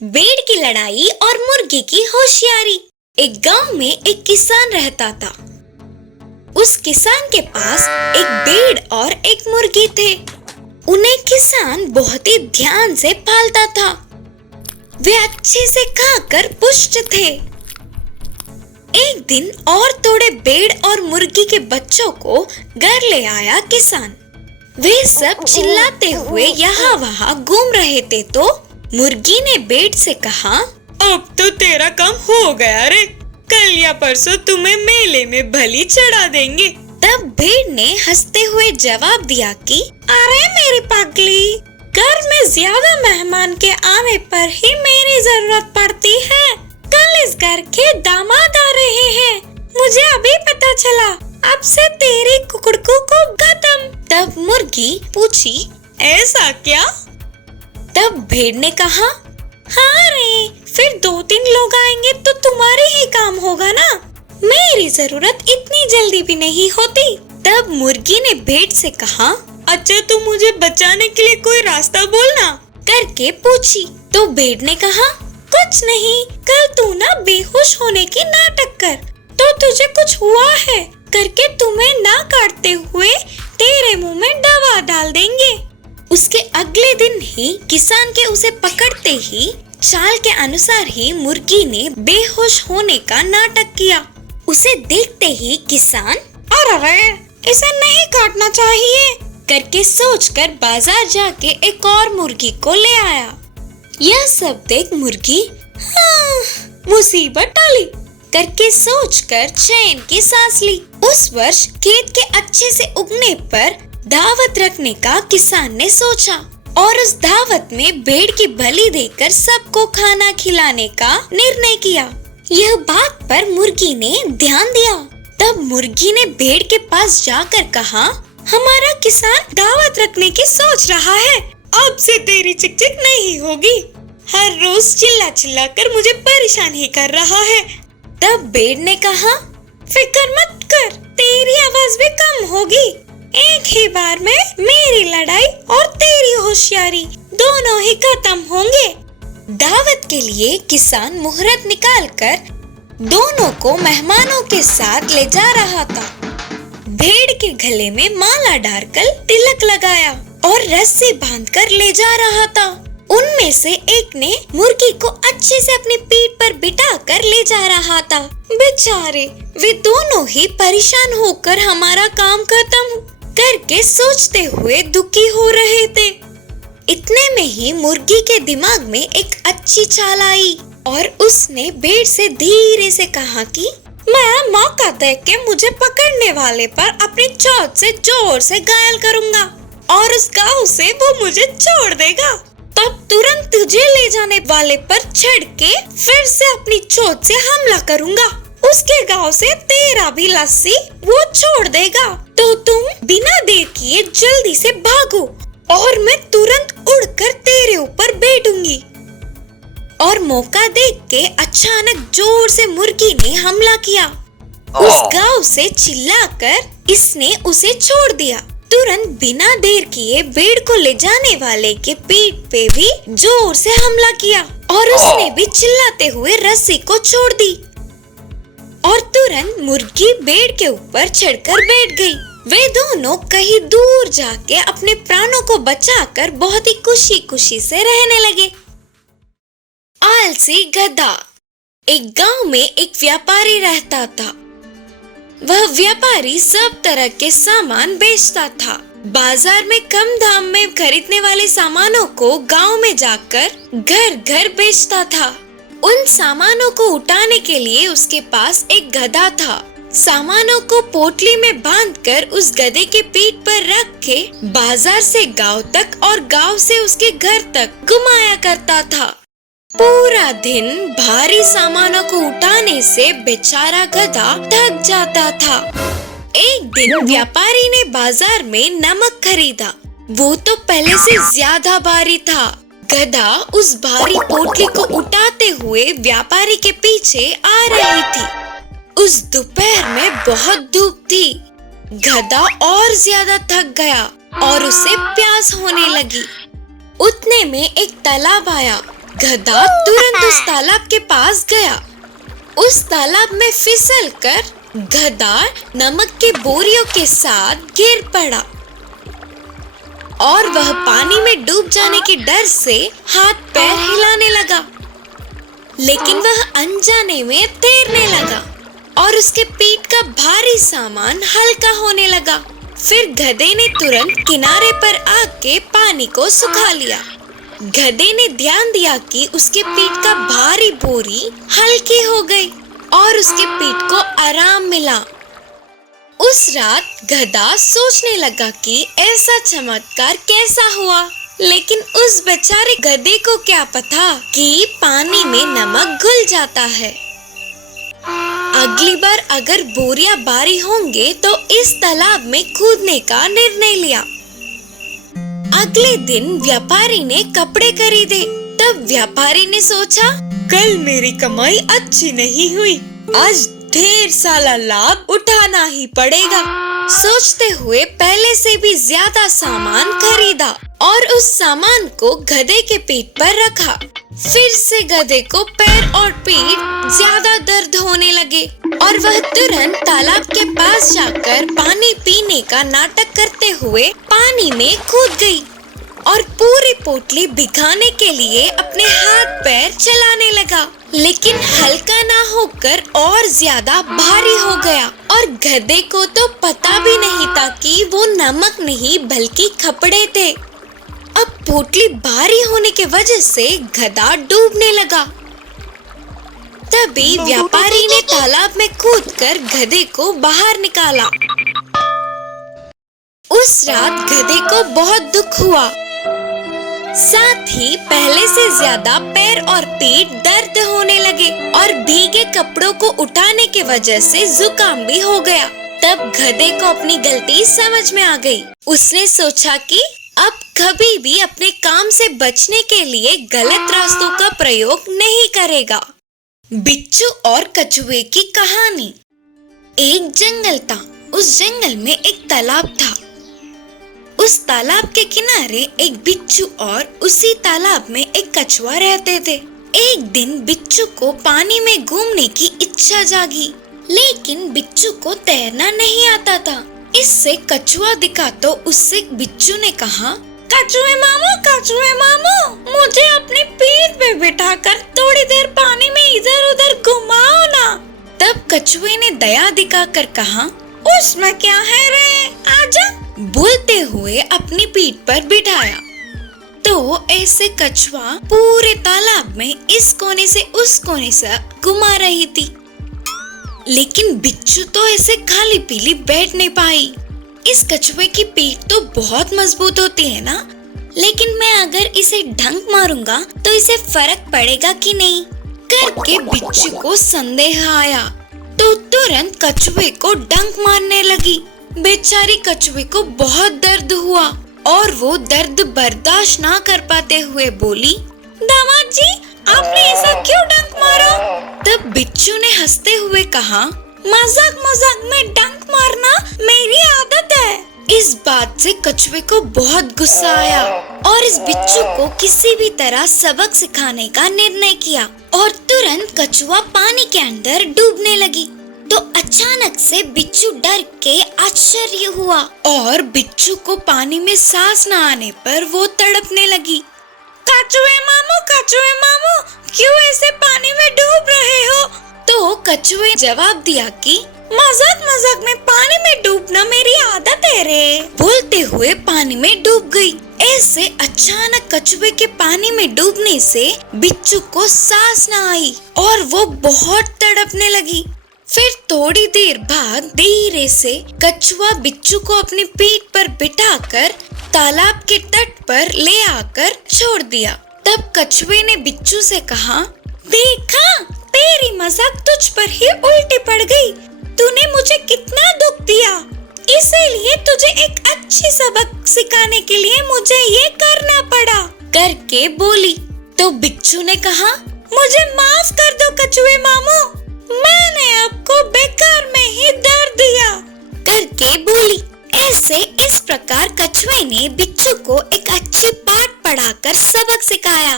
भेड़ की लड़ाई और मुर्गी की होशियारी। एक गांव में एक किसान रहता था। उस किसान के पास एक भेड़ और एक मुर्गी थे। उन्हें किसान बहुत ही ध्यान से पालता था। वे अच्छे से खाकर पुष्ट थे। एक दिन और थोड़े भेड़ और मुर्गी के बच्चों को घर ले आया किसान। वे सब चिल्लाते हुए यहाँ वहाँ घूम रहे थे तो मुर्गी ने भेड़ से कहा, अब तो तेरा काम हो गया रे। कल या परसों तुम्हें मेले में भली चढ़ा देंगे। तब भेड़ ने हंसते हुए जवाब दिया कि अरे मेरी पगली, घर में ज्यादा मेहमान के आने पर ही मेरी जरूरत पड़ती है। कल इस घर के दामाद आ रहे हैं। मुझे अभी पता चला। अब से तेरी कुकड़ू को खत्म। तब मुर्गी पूछी, ऐसा क्या? तब भेड़ ने कहा, हाँ रे, फिर 2-3 लोग आएंगे तो तुम्हारे ही काम होगा ना। मेरी जरूरत इतनी जल्दी भी नहीं होती। तब मुर्गी ने भेड़ से कहा, अच्छा तू मुझे बचाने के लिए कोई रास्ता बोलना करके पूछी। तो भेड़ ने कहा, कुछ नहीं, कल तू ना बेहोश होने की नाटक कर तो तुझे कुछ हुआ है करके तुम्हें ना काटते हुए तेरे मुंह में दवा डाल देंगे। उसके अगले दिन ही किसान के उसे पकड़ते ही चाल के अनुसार ही मुर्गी ने बेहोश होने का नाटक किया। उसे देखते ही किसान, अरे इसे नहीं काटना चाहिए करके सोचकर बाजार जाके एक और मुर्गी को ले आया। यह सब देख मुर्गी हाँ, मुसीबत टाली करके सोचकर चैन की सांस ली। उस वर्ष खेत के अच्छे से उगने पर दावत रखने का किसान ने सोचा और उस दावत में भेड़ की बलि देकर सबको खाना खिलाने का निर्णय किया। यह बात पर मुर्गी ने ध्यान दिया। तब मुर्गी ने भेड़ के पास जाकर कहा, हमारा किसान दावत रखने की सोच रहा है। अब से तेरी चिकचिक नहीं होगी। हर रोज चिल्ला चिल्ला कर मुझे परेशान ही कर रहा है। तब भेड़ ने कहा, फिक्र मत कर, तेरी आवाज भी कम होगी। एक ही बार में मेरी लड़ाई और तेरी होशियारी दोनों ही खत्म होंगे। दावत के लिए किसान मुहूर्त निकालकर दोनों को मेहमानों के साथ ले जा रहा था। भेड़ के गले में माला डालकर तिलक लगाया और रस्सी बांधकर ले जा रहा था। उनमें से एक ने मुर्गी को अच्छे से अपनी पीठ पर बिठाकर ले जा रहा था। बेचारे वे दोनों ही परेशान होकर हमारा काम खत्म करके सोचते हुए दुखी हो रहे थे। इतने में ही मुर्गी के दिमाग में एक अच्छी चाल आई और उसने भेड़ से धीरे से कहा कि मैं मौका देख के मुझे पकड़ने वाले पर अपनी चोंच से जोर से घायल करूंगा और उस गांव से वो मुझे छोड़ देगा। तब तुरंत तुझे ले जाने वाले पर चढ़ के फिर से अपनी चोंच से हमला करूंगा। उसके गांव से तेरा भी लस्सी वो छोड़ देगा। तो तुम बिना देर किए जल्दी से भागो और मैं तुरंत उड़कर तेरे ऊपर बैठूंगी। और मौका देख के अचानक जोर से मुर्गी ने हमला किया। उस गांव से चिल्लाकर इसने उसे छोड़ दिया। तुरंत बिना देर किए भेड़ को ले जाने वाले के पीठ पे भी जोर से हमला किया और उसने भी चिल्लाते हुए रस्सी को छोड़ दी और तुरंत मुर्गी भेड़ के ऊपर चढ़कर बैठ गई। वे दोनों कहीं दूर जाके अपने प्राणों को बचाकर बहुत ही खुशी खुशी से रहने लगे। आलसी गधा। एक गांव में एक व्यापारी रहता था। वह व्यापारी सब तरह के सामान बेचता था। बाजार में कम दाम में खरीदने वाले सामानों को गांव में जाकर घर घर बेचता था। उन सामानों को उठाने के लिए उसके पास एक गधा था। सामानों को पोटली में बांधकर उस गधे के पीठ पर रख के बाजार से गांव तक और गांव से उसके घर तक घुमाया करता था। पूरा दिन भारी सामानों को उठाने से बेचारा गधा थक जाता था। एक दिन व्यापारी ने बाजार में नमक खरीदा। वो तो पहले से ज्यादा भारी था। गधा उस भारी पोटली को उठाते हुए व्यापारी के पीछे आ रही थी। उस दोपहर में बहुत धूप थी। गधा और ज्यादा थक गया और उसे प्यास होने लगी। उतने में एक तालाब आया। गधा तुरंत उस तालाब के पास गया। उस तालाब में फिसलकर गधा नमक के बोरियों के साथ गिर पड़ा और वह पानी में डूब जाने के डर से हाथ पैर हिलाने लगा। लेकिन वह अनजाने में तैरने लगा और उसके पीठ का भारी सामान हल्का होने लगा। फिर गधे ने तुरंत किनारे पर आके पानी को सुखा लिया। गधे ने ध्यान दिया कि उसके पीठ का भारी बोरी हल्की हो गई और उसके पीठ को आराम मिला। उस रात गधा सोचने लगा कि ऐसा चमत्कार कैसा हुआ, लेकिन उस बेचारे गधे को क्या पता कि पानी में नमक घुल जाता है। अगली बार अगर बोरियां भारी होंगे तो इस तालाब में कूदने का निर्णय लिया। अगले दिन व्यापारी ने कपड़े खरीदे। तब व्यापारी ने सोचा, कल मेरी कमाई अच्छी नहीं हुई, आज ढेर सारा लाभ उठाना ही पड़ेगा। सोचते हुए पहले से भी ज्यादा सामान खरीदा और उस सामान को गधे के पीठ पर रखा। फिर से गधे को पैर और पीठ ज्यादा दर्द होने लगे और वह तुरंत तालाब के पास जाकर पानी पीने का नाटक करते हुए पानी में कूद गई और पूरी पोटली भिगाने के लिए अपने हाथ पैर चलाने लगा। लेकिन हल्का ना होकर और ज्यादा भारी हो गया और गधे को तो पता भी नहीं था कि वो नमक नहीं बल्कि कपड़े थे। अब पोटली भारी होने के वजह से गधा डूबने लगा। तभी व्यापारी ने तालाब में कूदकर गधे को बाहर निकाला। उस रात गधे को बहुत दुख हुआ, साथ ही पहले से ज्यादा पैर और पीठ दर्द होने लगे और भीगे कपड़ों को उठाने के वजह से जुकाम भी हो गया। तब गधे को अपनी गलती समझ में आ गई। उसने सोचा कि अब कभी भी अपने काम से बचने के लिए गलत रास्तों का प्रयोग नहीं करेगा। बिच्छू और कछुए की कहानी। एक जंगल था। उस जंगल में एक तालाब था। उस तालाब के किनारे एक बिच्छू और उसी तालाब में एक कछुआ रहते थे। एक दिन बिच्छू को पानी में घूमने की इच्छा जागी, लेकिन बिच्छू को तैरना नहीं आता था। इससे कछुआ दिखा तो उससे बिच्छू ने कहा, कछुए मामू, मुझे अपनी पीठ पे बिठाकर थोड़ी देर पानी में इधर उधर घुमाओ ना। तब कछुए ने दया दिखाकर कहा, उसमें क्या है रे, आजा। बोलते हुए अपनी पीठ पर बिठाया तो ऐसे कछुआ पूरे तालाब में इस कोने से उस कोने से घुमा रही थी। लेकिन बिच्छू तो ऐसे खाली पीली बैठ नहीं पाई। इस कछुए की पीठ तो बहुत मजबूत होती है ना, लेकिन मैं अगर इसे डंक मारूंगा तो इसे फर्क पड़ेगा कि नहीं करके बिच्छू को संदेह आया तो तुरंत कछुए को डंक मारने लगी। बेचारी कछुए को बहुत दर्द हुआ और वो दर्द बर्दाश्त ना कर पाते हुए बोली, दामाद जी, आपने ऐसा क्यों डंक मारा? तब बिच्छू ने हंसते हुए कहा, मजाक में डंक मारना मेरी आदत है। इस बात से कछुए को बहुत गुस्सा आया और इस बिच्छू को किसी भी तरह सबक सिखाने का निर्णय किया और तुरंत कछुआ पानी के अंदर डूबने लगी। तो अचानक से बिच्छू डर के आश्चर्य हुआ और बिच्छू को पानी में सांस न आने पर वो तड़पने लगी। कछुए मामू, क्यों ऐसे पानी में डूब रहे हो? तो कछुए जवाब दिया कि मजाक में पानी में डूबना मेरी आदत है रे। बोलते हुए पानी में डूब गई। ऐसे अचानक कछुए के पानी में डूबने से बिच्छू को सांस न आई और वो बहुत तड़पने लगी। फिर थोड़ी देर बाद धीरे से कछुआ बिच्छू को अपनी पीठ पर बिठाकर तालाब के तट पर ले आकर छोड़ दिया। तब कछुए ने बिच्छू से कहा, देखा, तेरी मजाक तुझ पर ही उल्टी पड़ गई। तूने मुझे कितना दुख दिया, इसीलिए तुझे एक अच्छी सबक सिखाने के लिए मुझे ये करना पड़ा करके बोली। तो बिच्छू ने कहा, मुझे माफ कर दो कछुए मामू, मैंने आपको बेकार में ही दर्द दिया करके बोली। ऐसे इस प्रकार कछुए ने बिच्छू को एक अच्छी पाठ पढ़ाकर सबक सिखाया।